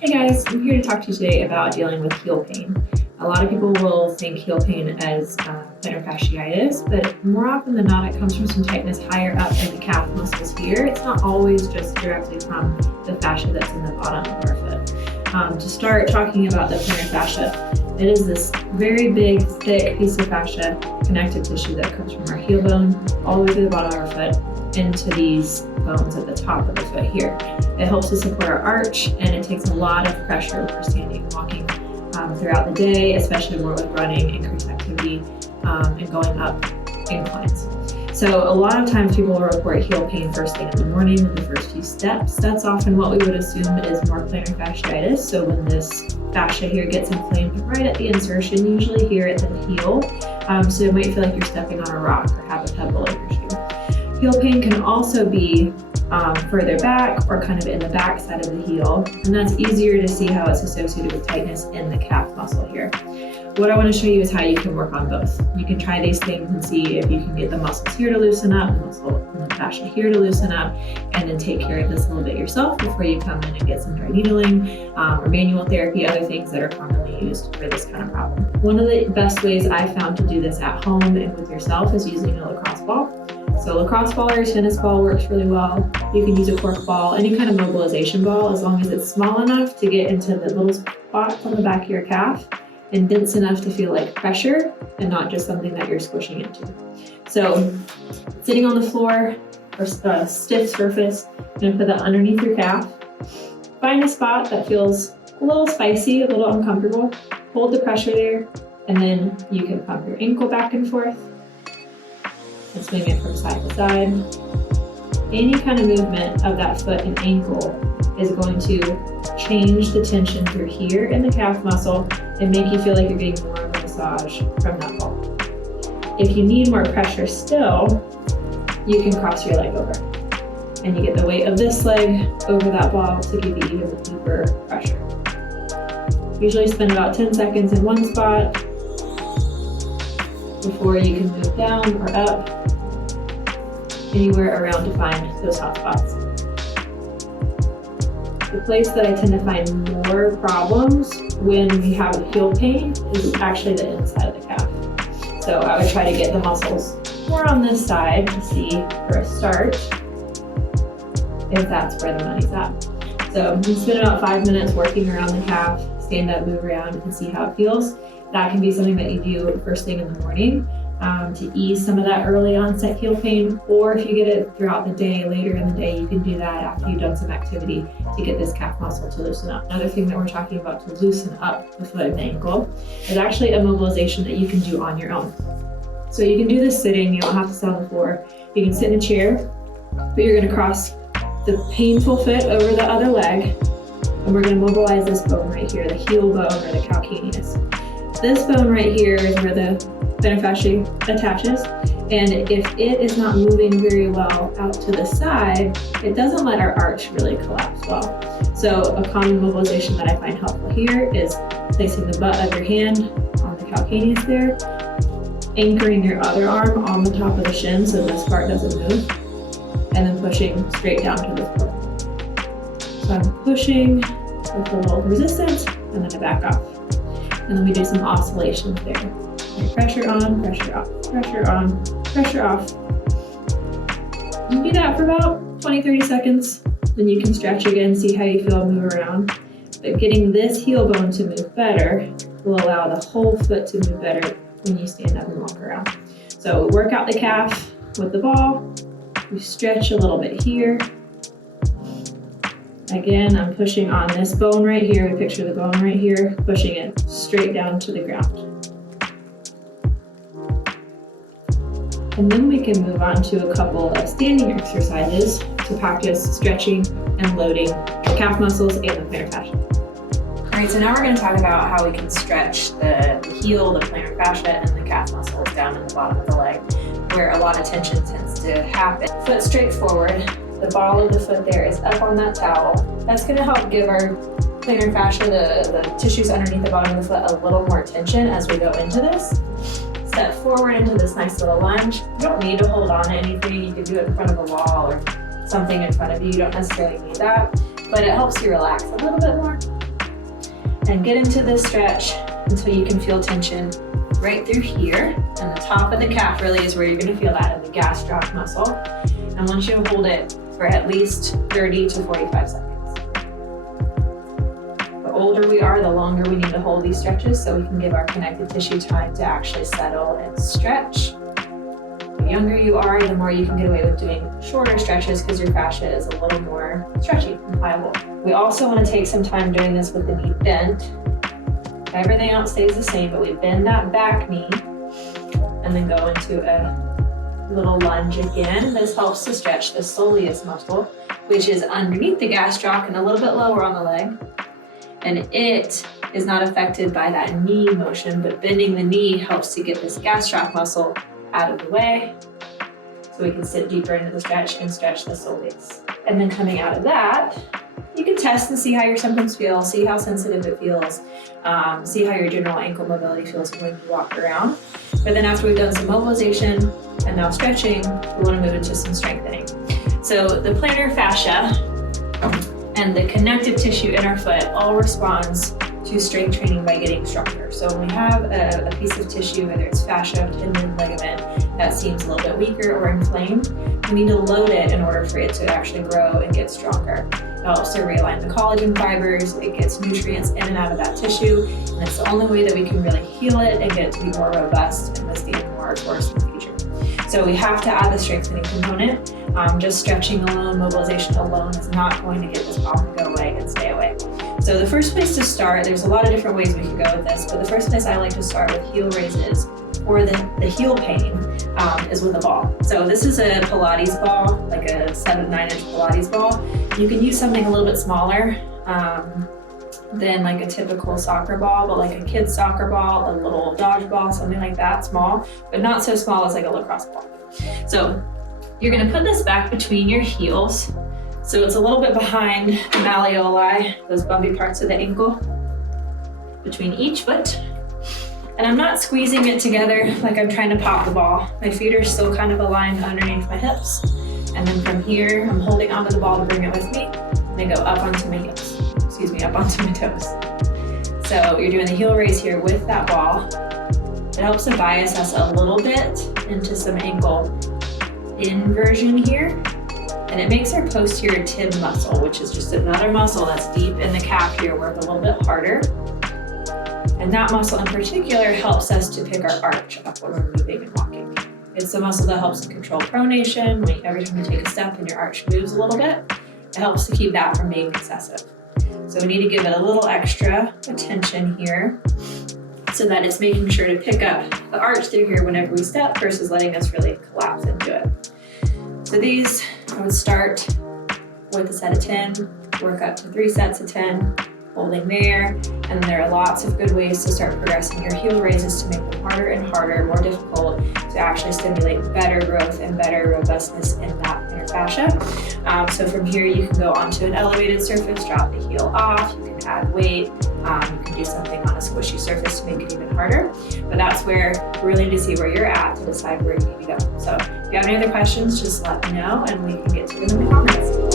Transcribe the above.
Hey guys, I'm here to talk to you today about dealing with heel pain. A lot of people will think heel pain as plantar fasciitis, but more often than not, it comes from some tightness higher up in the calf muscles here. It's not always just directly from the fascia that's in the bottom of our foot. To start talking about the plantar fascia, it is this very big, thick piece of fascia, connective tissue that comes from our heel bone all the way to the bottom of our foot into these bones at the top of the foot here. It helps to support our arch, and it takes a lot of pressure when we're standing and walking throughout the day, especially more with running, increased activity, and going up inclines. So a lot of times people will report heel pain first thing in the morning with the first few steps. That's often what we would assume is more plantar fasciitis. So when this fascia here gets inflamed right at the insertion, usually here at the heel, so it might feel like you're stepping on a rock or have a pebble in your shoe. Heel pain can also be further back or kind of in the back side of the heel, and that's easier to see how it's associated with tightness in the calf muscle here. What I want to show you is how you can work on both. You can try these things and see if you can get the muscles here to loosen up, the muscle and the fascia here to loosen up, and then take care of this a little bit yourself before you come in and get some dry needling or manual therapy, other things that are commonly used for this kind of problem. One of the best ways I found to do this at home and with yourself is using a lacrosse ball. So lacrosse ball or tennis ball works really well. You can use a cork ball, any kind of mobilization ball, as long as it's small enough to get into the little spot on the back of your calf and dense enough to feel like pressure and not just something that you're squishing into. So sitting on the floor or a stiff surface, you're gonna put that underneath your calf. Find a spot that feels a little spicy, a little uncomfortable. Hold the pressure there, and then you can pump your ankle back and forth and swing it from side to side. Any kind of movement of that foot and ankle is going to change the tension through here in the calf muscle and make you feel like you're getting more of a massage from that ball. If you need more pressure still, you can cross your leg over, and you get the weight of this leg over that ball to give you even deeper pressure. Usually spend about 10 seconds in one spot before you can move down or up, anywhere around to find those hot spots. The place that I tend to find more problems when we have heel pain is actually the inside of the calf. So I would try to get the muscles more on this side to see for a start if that's where the money's at. So you spend about 5 minutes working around the calf, stand up, move around, and see how it feels. That can be something that you do first thing in the morning to ease some of that early onset heel pain, or if you get it throughout the day, later in the day, you can do that after you've done some activity to get this calf muscle to loosen up. Another thing that we're talking about to loosen up the foot and the ankle is actually a mobilization that you can do on your own. So you can do this sitting, you don't have to sit on the floor. You can sit in a chair, but you're gonna cross the painful foot over the other leg, and we're gonna mobilize this bone right here, the heel bone or the calcaneus. This bone right here is where the plantar fascia attaches, and if it is not moving very well out to the side, it doesn't let our arch really collapse well. So a common mobilization that I find helpful here is placing the butt of your hand on the calcaneus there, anchoring your other arm on the top of the shin so this part doesn't move, and then pushing straight down to the floor. So I'm pushing with a little resistance, and then I back off. And then we do some oscillations there. Pressure on, pressure off, pressure on, pressure off. You do that for about 20-30 seconds, then you can stretch again, see how you feel, move around. But getting this heel bone to move better will allow the whole foot to move better when you stand up and walk around. So we work out the calf with the ball, we stretch a little bit here. Again, I'm pushing on this bone right here. We picture the bone right here, pushing it straight down to the ground. And then we can move on to a couple of standing exercises to practice stretching and loading the calf muscles and the plantar fascia. All right, so now we're going to talk about how we can stretch the heel, the plantar fascia, and the calf muscles down in the bottom of the leg, where a lot of tension tends to happen. Foot straight forward. The ball of the foot there is up on that towel. That's going to help give our plantar fascia, the tissues underneath the bottom of the foot, a little more tension as we go into this. Step forward into this nice little lunge. You don't need to hold on to anything. You can do it in front of a wall or something in front of you. You don't necessarily need that, but it helps you relax a little bit more. And get into this stretch until you can feel tension right through here. And the top of the calf really is where you're gonna feel that in the gastroc muscle. And once you hold it for at least 30 to 45 seconds. The older we are, the longer we need to hold these stretches so we can give our connective tissue time to actually settle and stretch. The younger you are, the more you can get away with doing shorter stretches because your fascia is a little more stretchy and pliable. We also want to take some time doing this with the knee bent. Everything else stays the same, but we bend that back knee and then go into a little lunge again. This helps to stretch the soleus muscle, which is underneath the gastroc and a little bit lower on the leg. And it is not affected by that knee motion, but bending the knee helps to get this gastroc muscle out of the way so we can sit deeper into the stretch and stretch the soleus. And then coming out of that, you can test and see how your symptoms feel, see how sensitive it feels, see how your general ankle mobility feels when you walk around. But then after we've done some mobilization and now stretching, we want to move into some strengthening. So the plantar fascia and the connective tissue in our foot all responds to strength training by getting stronger. So when we have a piece of tissue, whether it's fascia, tendon, ligament, that seems a little bit weaker or inflamed, we need to load it in order for it to actually grow and get stronger. It helps to realign the collagen fibers, it gets nutrients in and out of that tissue, and it's the only way that we can really heal it and get it to be more robust and withstand more force in the future. So we have to add the strengthening component. Just stretching alone, mobilization alone is not going to get this problem to go away and stay away. So the first place to start, there's a lot of different ways we can go with this, but the first place I like to start with heel raises for the heel pain is with a ball. So this is a Pilates ball, like a 7-9 inch Pilates ball. You can use something a little bit smaller than like a typical soccer ball, but like a kid's soccer ball, a little dodgeball, something like that, small, but not so small as like a lacrosse ball. So you're gonna put this back between your heels. So it's a little bit behind the malleoli, those bumpy parts of the ankle, between each foot. And I'm not squeezing it together like I'm trying to pop the ball. My feet are still kind of aligned underneath my hips. And then from here, I'm holding onto the ball to bring it with me. And I go up onto my heels, up onto my toes. So you're doing the heel raise here with that ball. It helps to bias us a little bit into some ankle inversion here. And it makes our posterior tib muscle, which is just another muscle that's deep in the calf here, work a little bit harder. And that muscle in particular helps us to pick our arch up when we're moving and walking. It's the muscle that helps to control pronation. Every time you take a step and your arch moves a little bit, it helps to keep that from being excessive. So we need to give it a little extra attention here so that it's making sure to pick up the arch through here whenever we step versus letting us really collapse into it. So these, I would start with a set of 10, work up to 3 sets of 10, holding there, and there are lots of good ways to start progressing your heel raises to make them harder and harder, more difficult, to actually stimulate better growth and better robustness in that plantar fascia. So from here you can go onto an elevated surface, drop the heel off, you can add weight, you can do something on a squishy surface to make it even harder, but that's where we really need to see where you're at to decide where you need to go. So if you have any other questions, just let me know and we can get to them in the comments.